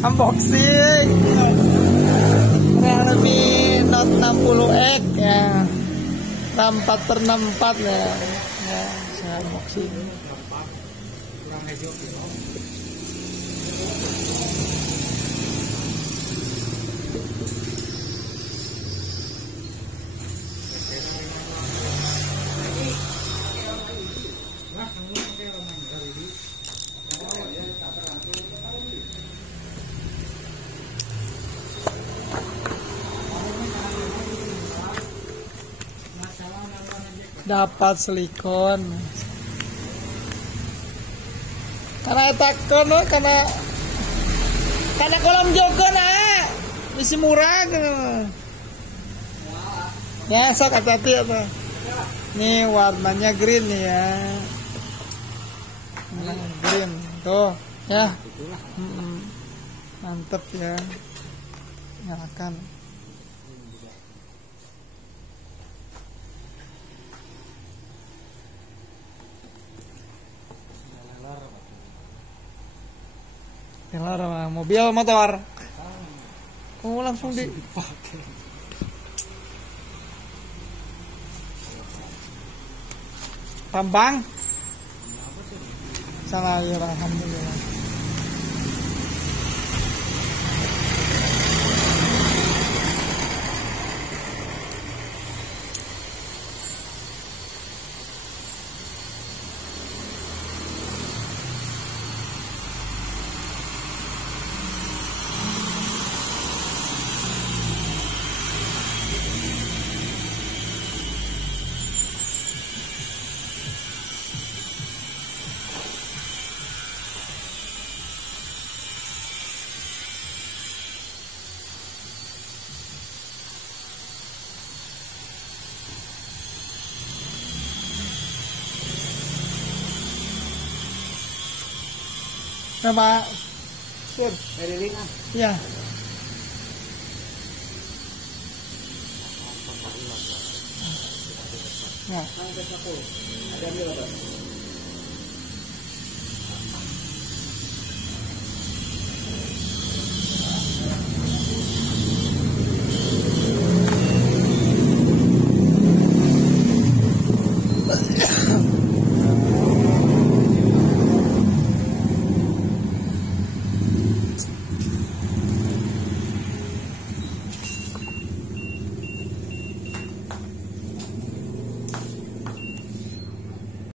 Unboxing Realme Note 60X ya, 64/64 ya. Ya, saya unboxing. Dapat silikon karena takon karena kolam jogo nah misi murah ya, sok hati-hati apa nih warnanya green nih ya, nah, green tuh ya, mantep ya, nyalakan. Telar mobil motor. Oh, langsung dipakai. Pambang. Salah ya, alhamdulillah. Nama Sir, dari Lina. Iya. Ya. Ada